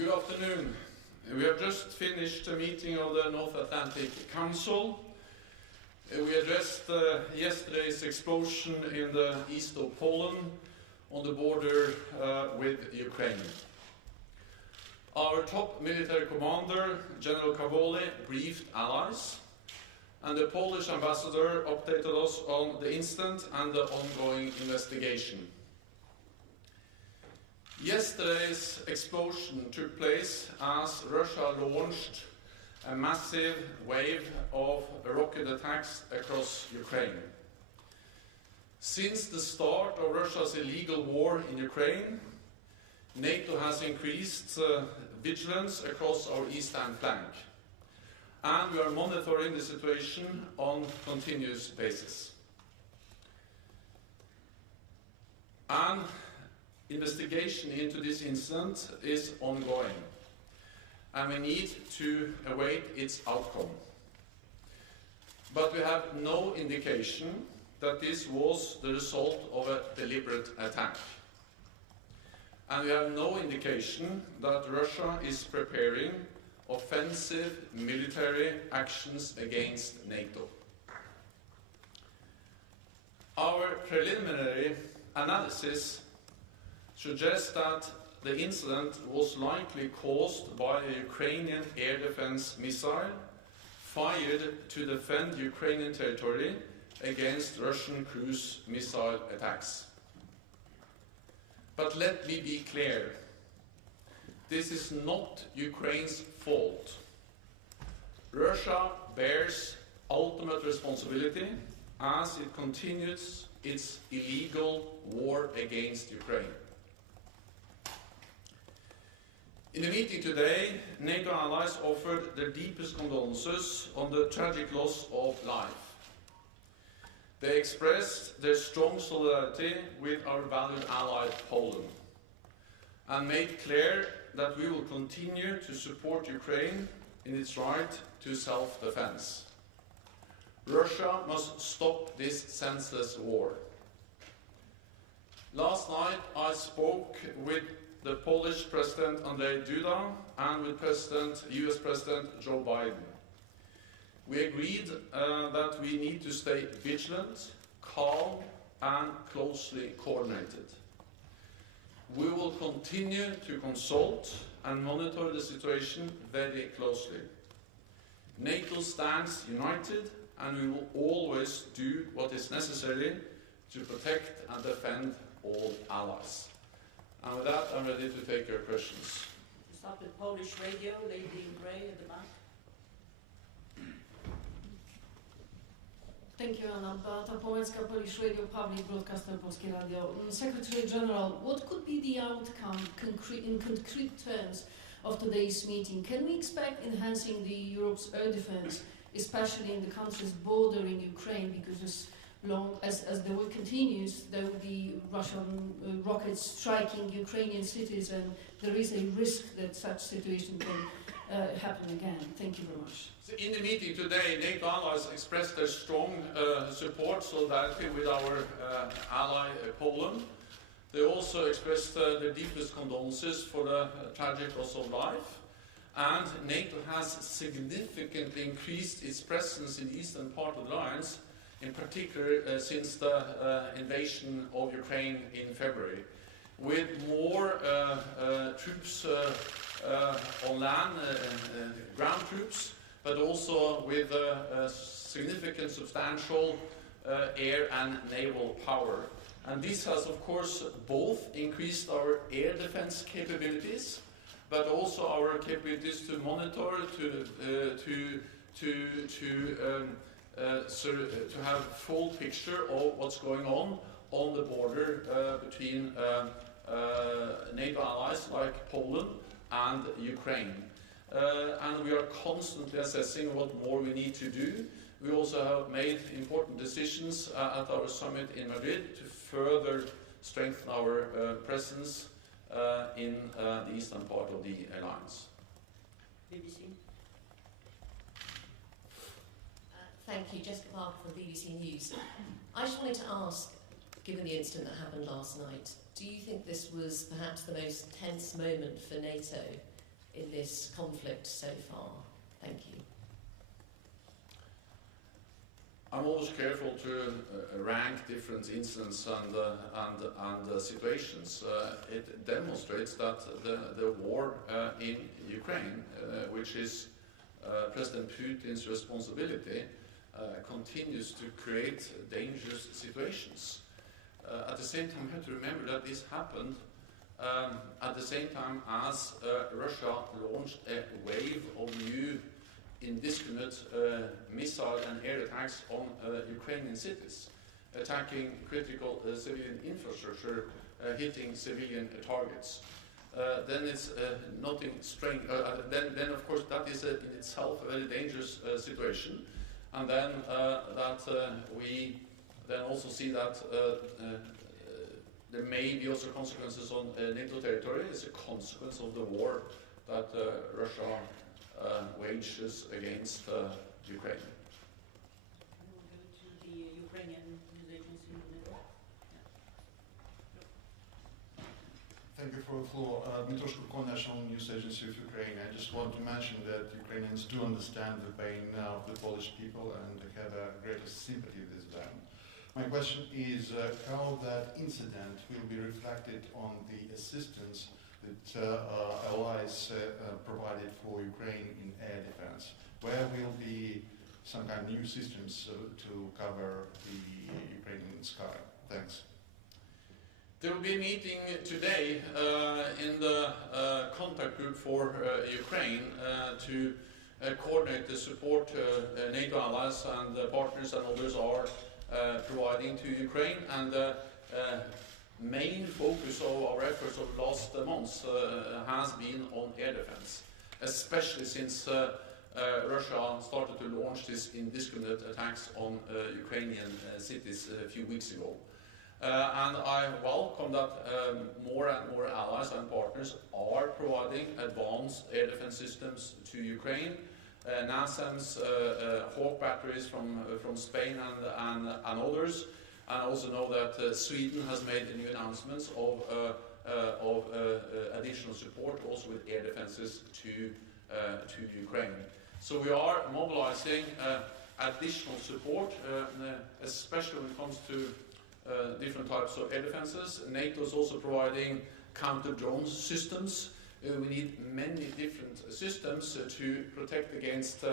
Good afternoon. We have just finished a meeting of the North Atlantic Council. We addressed yesterday's explosion in the east of Poland on the border with Ukraine. Our top military commander, General Cavoli, briefed allies, and the Polish ambassador updated us on the incident and the ongoing investigation. Yesterday's explosion took place as Russia launched a massive wave of rocket attacks across Ukraine. Since the start of Russia's illegal war in Ukraine, NATO has increased vigilance across our eastern flank, and we are monitoring the situation on a continuous basis. An investigation into this incident is ongoing, and we need to await its outcome. But we have no indication that this was the result of a deliberate attack. And we have no indication that Russia is preparing offensive military actions against NATO. Our preliminary analysis suggests that the incident was likely caused by a Ukrainian air defense missile fired to defend Ukrainian territory against Russian cruise missile attacks. But let me be clear, this is not Ukraine's fault. Russia bears ultimate responsibility as it continues its illegal war against Ukraine. In the meeting today, NATO allies offered their deepest condolences on the tragic loss of life. They expressed their strong solidarity with our valued ally Poland and made clear that we will continue to support Ukraine in its right to self-defense. Russia must stop this senseless war. Last night I spoke with the Polish President Andrzej Duda and with US President Joe Biden. We agreed that we need to stay vigilant, calm, and closely coordinated. We will continue to consult and monitor the situation very closely. NATO stands united, and we will always do what is necessary to protect and defend all allies. And with that, I'm ready to take your questions. To start with Polish radio, lady in grey at the back. Thank you, Anna. Beata Połęcka, Polish Radio, Public Broadcaster, Polskie Radio. Secretary General, what could be the outcome in concrete terms of today's meeting? Can we expect enhancing Europe's air defense, especially in the countries bordering Ukraine, because as the war continues, there will be Russian rockets striking Ukrainian cities, and there is a risk that such situation can happen again. Thank you very much. So in the meeting today, NATO allies expressed their strong support, solidarity with our ally Poland. They also expressed their deepest condolences for the tragic loss of life. And NATO has significantly increased its presence in the eastern part of the alliance, in particular since the invasion of Ukraine in February, with more troops on land, ground troops, but also with significant, substantial air and naval power. And this has, of course, both increased our air defense capabilities, but also our capabilities to monitor, to have a full picture of what's going on the border between NATO allies like Poland and Ukraine. And we are constantly assessing what more we need to do. We also have made important decisions at our summit in Madrid to further strengthen our presence in the eastern part of the alliance. BBC. Thank you, Jessica Parker from BBC News. I just wanted to ask, given the incident that happened last night, do you think this was perhaps the most tense moment for NATO in this conflict so far? Thank you. I'm always careful to rank different incidents and situations. It demonstrates that the war in Ukraine, which is President Putin's responsibility, continues to create dangerous situations. At the same time, we have to remember that this happened at the same time as Russia launched a wave of new indiscriminate missile and air attacks on Ukrainian cities, attacking critical civilian infrastructure, hitting civilian targets. Then it's nothing strange. Then of course that is in itself a very dangerous situation. And then we then also see that there may be also consequences on NATO territory. It's a consequence of the war that Russia wages against Ukraine. And we'll go to the Ukrainian news agency in the middle. Thank you for the floor. Dmytro Shkurko, National News Agency of Ukraine. I just want to mention that Ukrainians do understand the pain of the Polish people and have a greatest sympathy with them. My question is how that incident will be reflected on the assistance that allies provided for Ukraine in air defense. Where will be some kind of new systems to cover the Ukrainian sky? Thanks. There will be a meeting today in the contact group for Ukraine to coordinate the support NATO allies and partners and others are providing to Ukraine. And main focus of our efforts over the last months has been on air defense, especially since Russia started to launch these indiscriminate attacks on Ukrainian cities a few weeks ago. And I welcome that more and more allies and partners are providing advanced air defense systems to Ukraine. NASAMS, Hawk batteries from Spain and others. I also know that Sweden has made new announcements of additional support, also with air defenses to Ukraine. So we are mobilizing additional support, especially when it comes to different types of air defenses. NATO is also providing counter-drone systems. We need many different systems to protect against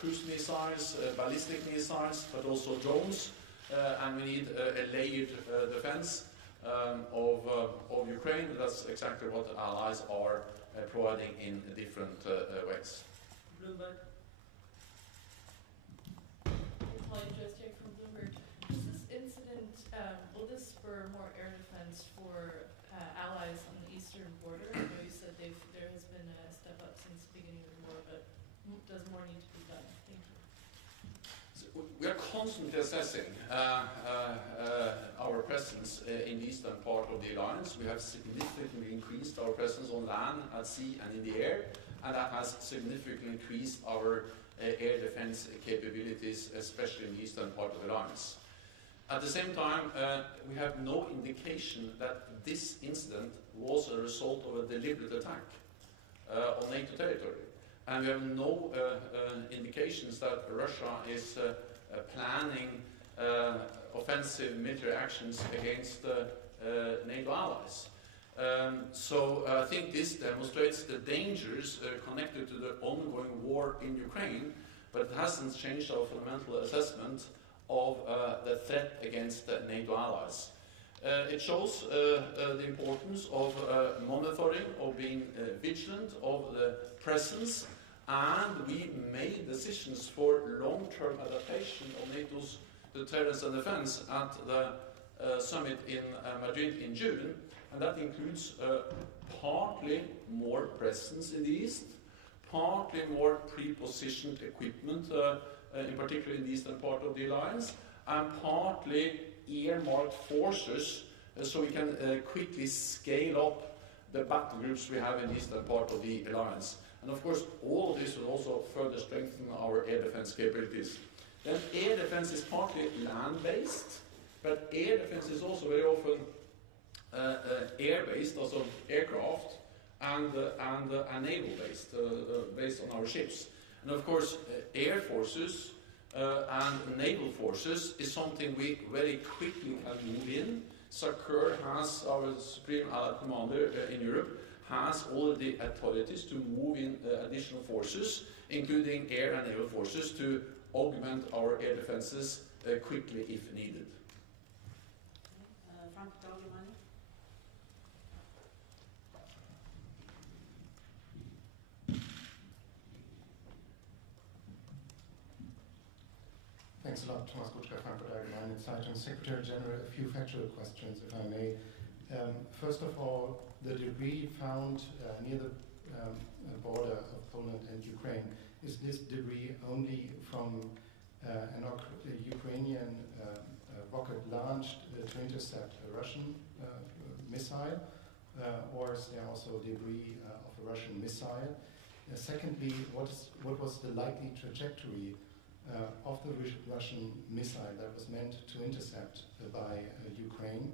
cruise missiles, ballistic missiles, but also drones. And we need a layered defense of Ukraine. That's exactly what the allies are providing in different ways. Bloomberg. From Bloomberg. Does this incident, will this spur more air defense for allies on the eastern border? I know you said there has been a step up since the beginning of the war, but does more need to be done? Thank you. So we are constantly assessing our presence in the eastern part of the alliance. We have significantly increased our presence on land, at sea and in the air, and that has significantly increased our air defense capabilities, especially in the eastern part of the alliance. At the same time, we have no indication that this incident was a result of a deliberate attack on NATO territory. And we have no indications that Russia is planning offensive military actions against NATO allies. So I think this demonstrates the dangers connected to the ongoing war in Ukraine, but it hasn't changed our fundamental assessment of the threat against NATO allies. It shows the importance of monitoring, of being vigilant of the presence, and we made decisions for long-term adaptation of NATO's deterrence and defense at the summit in Madrid in June, and that includes partly more presence in the east, partly more pre-positioned equipment, in particular in the eastern part of the alliance, and partly earmarked forces so we can quickly scale up the battle groups we have in the eastern part of the alliance. And of course, all of this will also further strengthen our air defense capabilities. Then air defense is partly land-based, but air defense is also very often air-based, also aircraft. and naval-based, based on our ships. And of course, air forces and naval forces is something we very quickly can move in. SACEUR has, our Supreme Allied Commander in Europe, has all the authorities to move in additional forces, including air and naval forces, to augment our air defenses quickly if needed. Frank Dalgemani. Thanks a lot, Thomas Gutschka, Frankfurt Allgemeine Zeitung. Secretary General, a few factual questions, if I may. First of all, the debris found near the border of Poland and Ukraine, is this debris only from an Ukrainian rocket launched to intercept a Russian missile, or is there also debris of a Russian missile? Secondly, what was the likely trajectory of the Russian missile that was meant to intercept by Ukraine?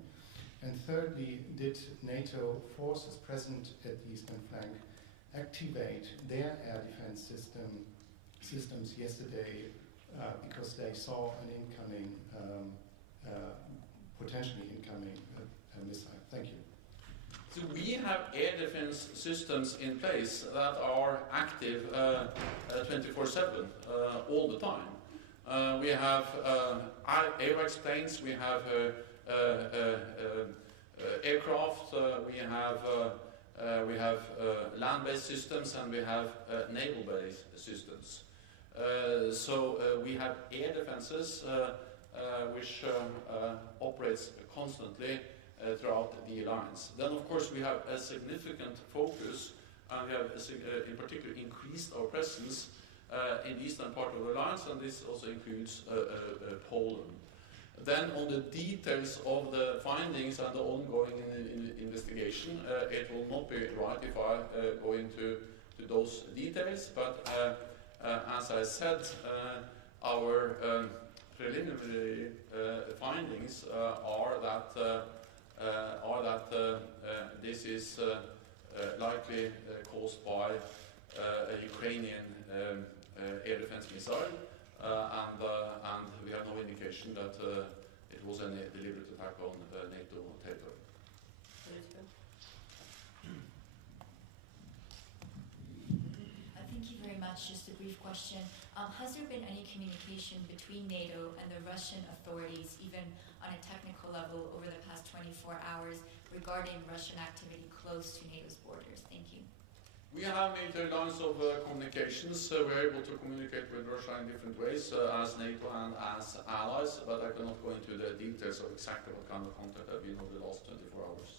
And thirdly, did NATO forces present at the eastern flank activate their air defense systems yesterday because they saw an incoming, potentially incoming missile? Thank you. So we have air defense systems in place that are active 24/7 all the time. We have AWACS planes, we have aircraft, we have land-based systems, and we have naval-based systems. So we have air defenses which operates constantly throughout the alliance. Then, of course, we have a significant focus, and we have, in particular, increased our presence in the eastern part of the alliance, and this also includes Poland. Then, on the details of the findings and the ongoing investigation, it will not be right if I go into those details, but as I said, our preliminary findings are that this is likely caused by a Ukrainian air defense missile, and we have no indication that it was any deliberate attack on NATO territory. Thank you very much. Just a brief question. Has there been any communication between NATO and the Russian authorities, even on a technical level, over the past 24 hours regarding Russian activity close to NATO's borders? Thank you. We have military lines of communications. We're able to communicate with Russia in different ways as NATO and as allies, but I cannot go into the details of exactly what kind of contact have been over the last 24 hours.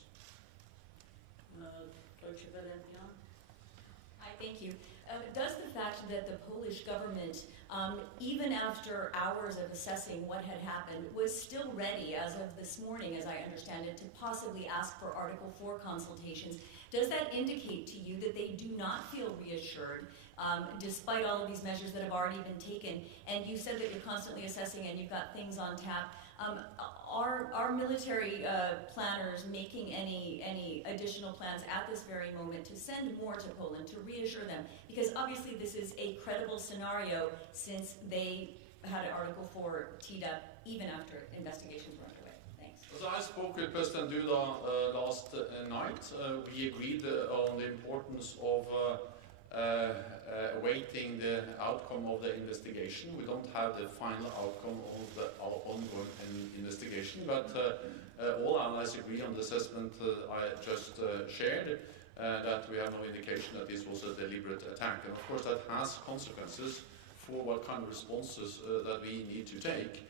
Deutsche Welle, Jan. Hi, thank you. Does the fact that the Polish government, even after hours of assessing what had happened, was still ready, as of this morning, as I understand it, to possibly ask for Article 4 consultations, does that indicate to you that they do not feel reassured, despite all of these measures that have already been taken? And you said that you're constantly assessing and you've got things on tap. Are military planners making any additional plans at this very moment to send more to Poland, to reassure them? Because obviously this is a credible scenario, since they had an Article 4 teed up even after investigations were underway. Thanks. So I spoke with President Duda last night. We agreed on the importance of awaiting the outcome of the investigation. We don't have the final outcome of the ongoing investigation, but all allies agree on the assessment I just shared, that we have no indication that this was a deliberate attack. And of course that has consequences for what kind of responses that we need to take,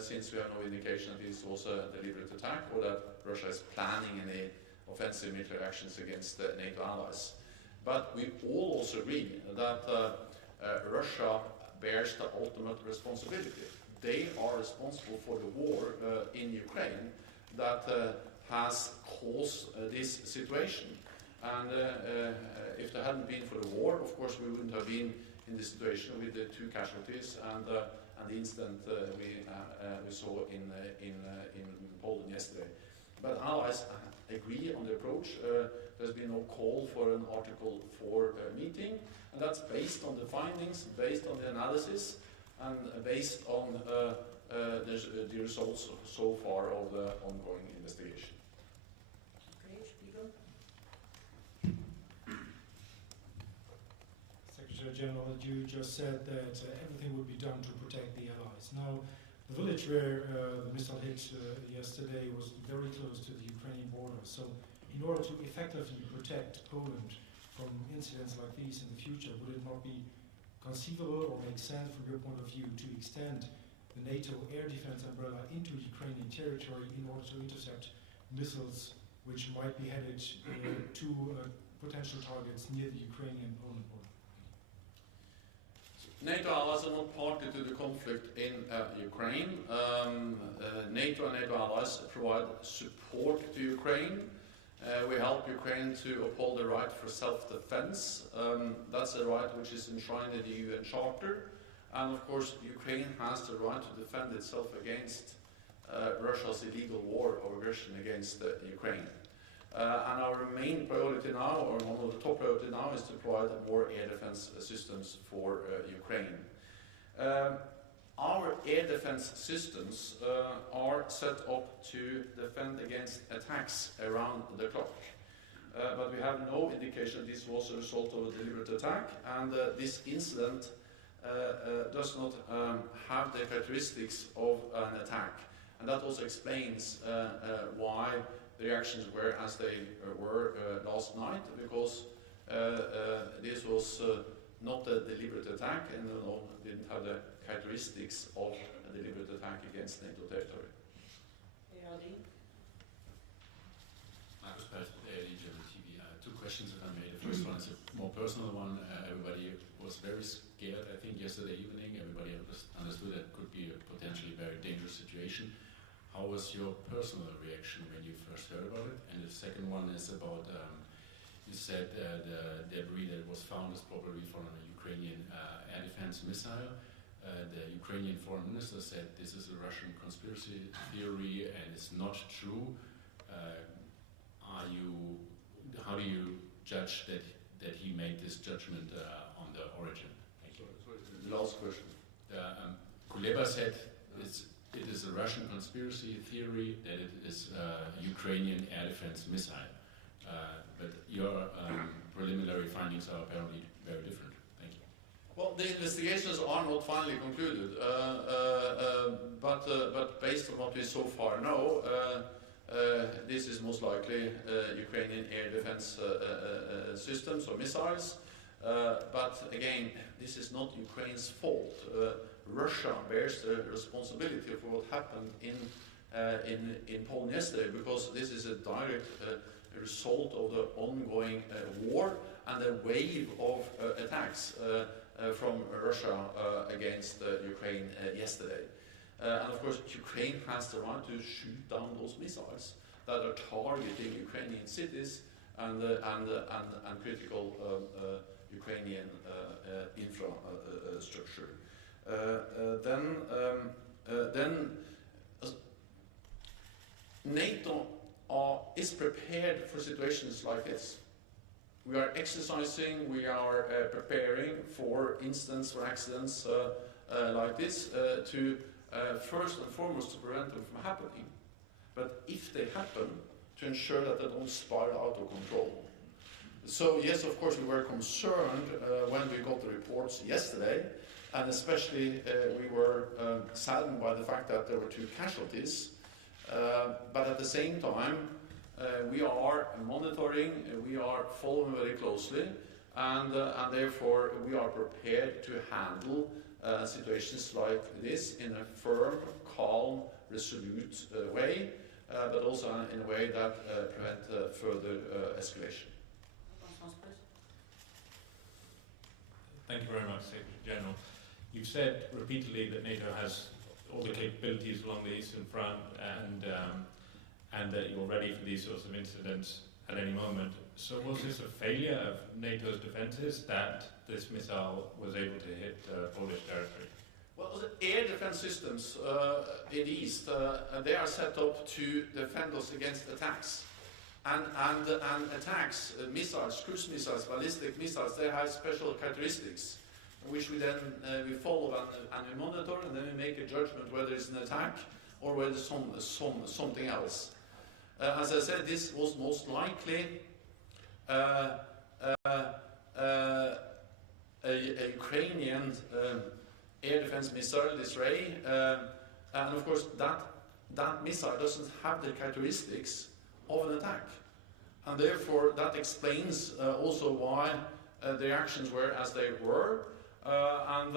since we have no indication that this was a deliberate attack or that Russia is planning any offensive military actions against NATO allies. But we all also agree that Russia bears the ultimate responsibility. They are responsible for the war in Ukraine that has caused this situation. And if there hadn't been for the war, of course, we wouldn't have been in this situation with the 2 casualties and the incident we saw in Poland yesterday. But allies agree on the approach. There's been no call for an Article 4 meeting, and that's based on the findings, based on the analysis, and based on the results so far of the ongoing investigation. Okay, Spiegel. Secretary General, you just said that everything would be done to protect the Allies. Now, the village where the missile hit yesterday was very close to the Ukrainian border. So, in order to effectively protect Poland from incidents like these in the future, would it not be conceivable or make sense from your point of view to extend the NATO air defense umbrella into Ukrainian territory in order to intercept missiles which might be headed to potential targets near the Ukrainian-Poland border? NATO allies are not party to the conflict in Ukraine. NATO and NATO allies provide support to Ukraine. We help Ukraine to uphold the right for self-defense. That's a right which is enshrined in the UN Charter. And of course, Ukraine has the right to defend itself against Russia's illegal war of aggression against Ukraine. And our main priority now, or one of the top priority now, is to provide more air defense systems for Ukraine. Our air defense systems are set up to defend against attacks around the clock. But we have no indication this was a result of a deliberate attack, and this incident does not have the characteristics of an attack. And that also explains why the reactions were as they were last night, because this was not a deliberate attack and didn't have the characteristics of a deliberate attack against NATO territory. Markus Pels with ARD German TV. Two questions, if I may. The first one is a more personal one. Everybody was very scared, I think, yesterday evening. Everybody understood that it could be a potentially very dangerous situation. How was your personal reaction when you first heard about it? And the second one is about, you said the debris that was found is probably from a Ukrainian air defense missile. The Ukrainian foreign minister said this is a Russian conspiracy theory and it's not true. How do you judge that he made this judgment on the origin? Thank you. The last question. Kuleba said it is a Russian conspiracy theory that it is a Ukrainian air defense missile. But your preliminary findings are apparently very different. Thank you. Well, the investigations are not finally concluded, but based on what we so far know, this is most likely Ukrainian air defense systems or missiles. But again, this is not Ukraine's fault. Russia bears the responsibility for what happened in Poland yesterday, because this is a direct result of the ongoing war and a wave of attacks from Russia against Ukraine yesterday. And of course, Ukraine has the right to shoot down those missiles that are targeting Ukrainian cities and critical Ukrainian infrastructure. NATO is prepared for situations like this. We are exercising, we are preparing for incidents, for accidents like this to first and foremost to prevent them from happening. But if they happen, to ensure that they don't spiral out of control. So yes, of course, we were concerned when we got the reports yesterday, and especially we were saddened by the fact that there were 2 casualties. But at the same time, we are monitoring, we are following very closely, and therefore we are prepared to handle situations like this in a firm, calm, resolute way, but also in a way that prevent further escalation. Thank you very much, Secretary General. You've said repeatedly that NATO has all the capabilities along the Eastern Front and that you're ready for these sorts of incidents at any moment. So was this a failure of NATO's defences that this missile was able to hit Polish territory? Well, the air defense systems in the East, they are set up to defend us against attacks. and attacks, missiles, cruise missiles, ballistic missiles, they have special characteristics, which we then we follow and we monitor, and then we make a judgment whether it's an attack or whether it's something else. As I said, this was most likely a Ukrainian air defense missile, this ray, and of course that missile doesn't have the characteristics of an attack, and therefore that explains also why the reactions were as they were, and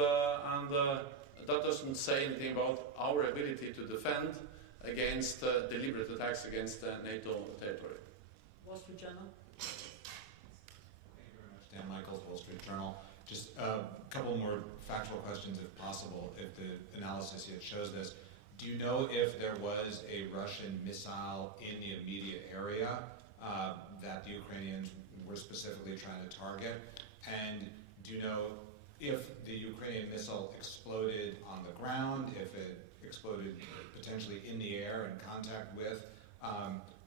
that doesn't say anything about our ability to defend against deliberate attacks against NATO territory. Wall Street Journal. Thank you very much, Dan Michaels, Wall Street Journal. Just a couple more factual questions, if possible, if the analysis yet shows this. Do you know if there was a Russian missile in the immediate area that the Ukrainians were specifically trying to target? And do you know if the Ukrainian missile exploded on the ground, if it exploded potentially in the air in contact with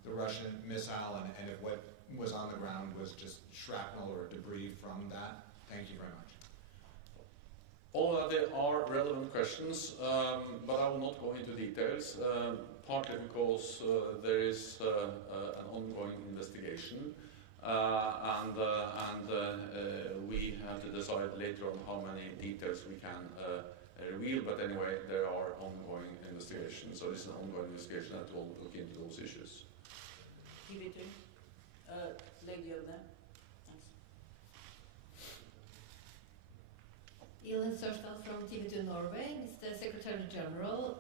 the Russian missile, and if what was on the ground was just shrapnel or debris from that? Thank you very much. All of that are relevant questions, but I will not go into details, partly because there is an ongoing investigation, and we have to decide later on how many details we can reveal, but anyway, there are ongoing investigations, so this is an ongoing investigation that will look into those issues. TV2. Lady over there. Elin Sørsdal from TV2 Norway. Mr. Secretary General,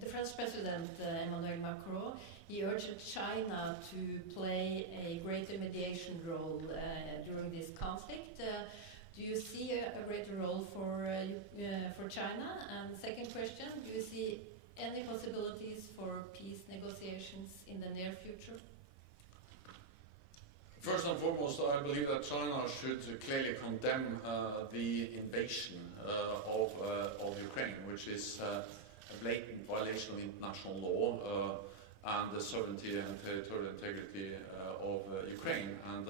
the French President Emmanuel Macron, he urged China to play a greater mediation role during this conflict. Do you see a greater role for China? And second question, do you see any possibilities for peace negotiations in the near future? First and foremost, I believe that China should clearly condemn the invasion of Ukraine, which is a blatant violation of international law and the sovereignty and territorial integrity of Ukraine. And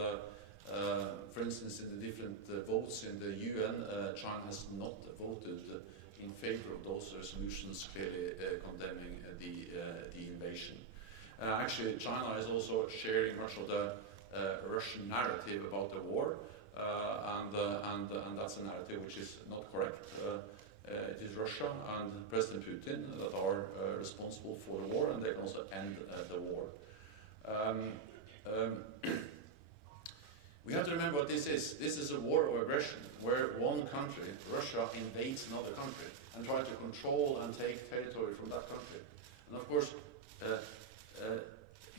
for instance, in the different votes in the UN, China has not voted in favor of those resolutions clearly condemning the invasion. Actually, China is also sharing much of the Russian narrative about the war, and that's a narrative which is not correct. It is Russia and President Putin that are responsible for the war, and they can also end the war. We have to remember what this is. This is a war of aggression, where one country, Russia, invades another country and tries to control and take territory from that country. And of course,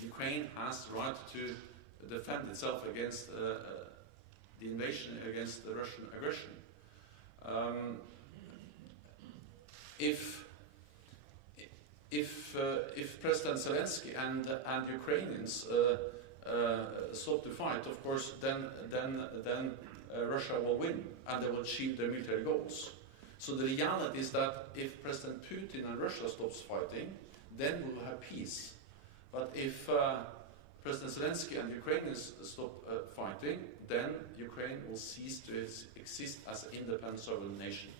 Ukraine has the right to defend itself against the invasion, against the Russian aggression. If President Zelensky and Ukrainians stop the fight, of course, then Russia will win and they will achieve their military goals. So the reality is that if President Putin and Russia stops fighting, then we will have peace. But if President Zelensky and Ukrainians stop fighting, then Ukraine will cease to exist as an independent sovereign nation.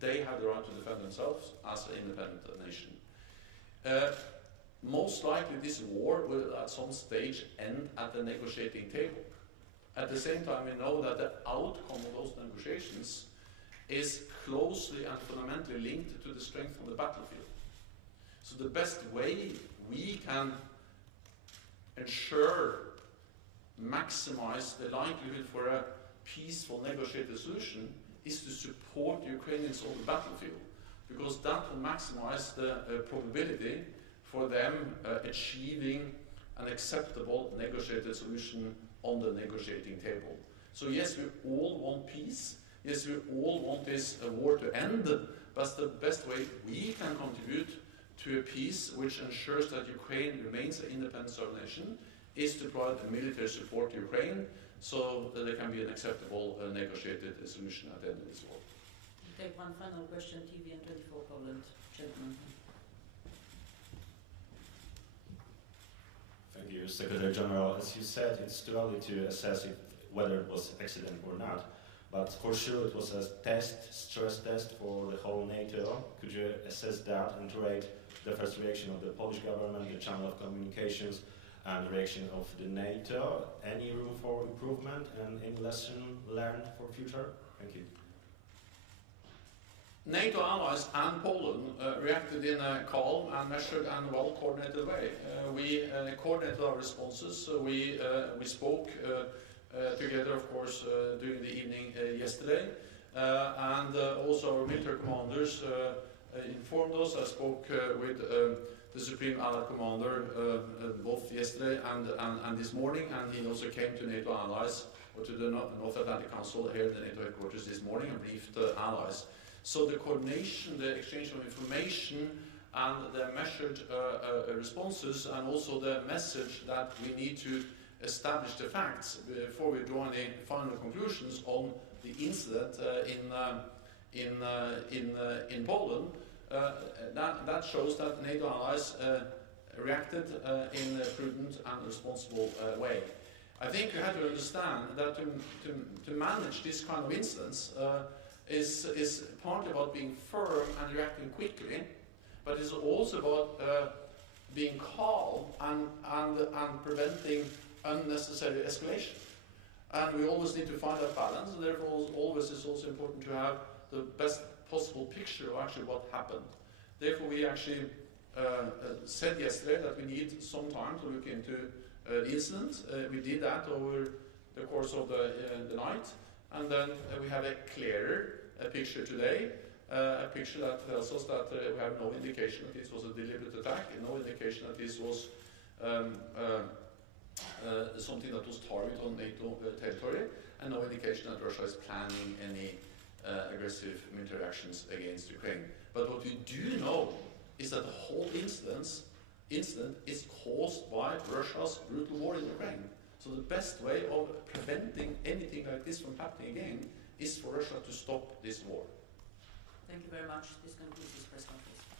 They have the right to defend themselves as an independent nation. Most likely this war will at some stage end at the negotiating table. At the same time, we know that the outcome of those negotiations is closely and fundamentally linked to the strength of the battlefield. So the best way we can ensure, maximize the likelihood for a peaceful negotiated solution is to support the Ukrainians on the battlefield, because that will maximize the probability for them achieving an acceptable negotiated solution on the negotiating table. So yes, we all want peace. Yes, we all want this war to end, but the best way we can contribute to a peace which ensures that Ukraine remains an independent sovereign nation is to provide military support to Ukraine so that there can be an acceptable negotiated solution at the end of this war. We'll take one final question, TV and 24 Poland. Gentlemen. Thank Thank you, Secretary General. As you said, it's too early to assess whether it was accident or not. But for sure, it was a stress test for the whole NATO. Could you assess that and rate the first reaction of the Polish government, the channel of communications, and the reaction of the NATO? Any room for improvement and any lesson learned for future? Thank you. NATO allies and Poland reacted in a calm and measured and well-coordinated way. We coordinated our responses. So we spoke together, of course, during the evening yesterday, and also our military commanders informed us. I spoke with the Supreme Allied Commander both yesterday and this morning, and he also came to NATO allies, or to the North Atlantic Council here in the NATO headquarters this morning, and briefed allies. So the coordination, the exchange of information, and the measured responses, and also the message that we need to establish the facts before we draw any final conclusions on the incident in Poland. That shows that NATO allies reacted in a prudent and responsible way. I think you have to understand that to manage this kind of incidents is partly about being firm and reacting quickly, but it's also about being calm and preventing unnecessary escalation. And we always need to find that balance, and therefore always it's also important to have the best possible picture of actually what happened. Therefore we actually said yesterday that we need some time to look into the incident. We did that over the course of the night, and then we have a clearer picture today, a picture that tells us that we have no indication that this was a deliberate attack, no indication that this was something that was targeted on NATO territory, and no indication that Russia is planning any aggressive military actions against Ukraine. But what we do know is that the whole incident is caused by Russia's brutal war in Ukraine. So the best way of preventing anything like this from happening again is for Russia to stop this war. Thank you very much. This concludes this press conference.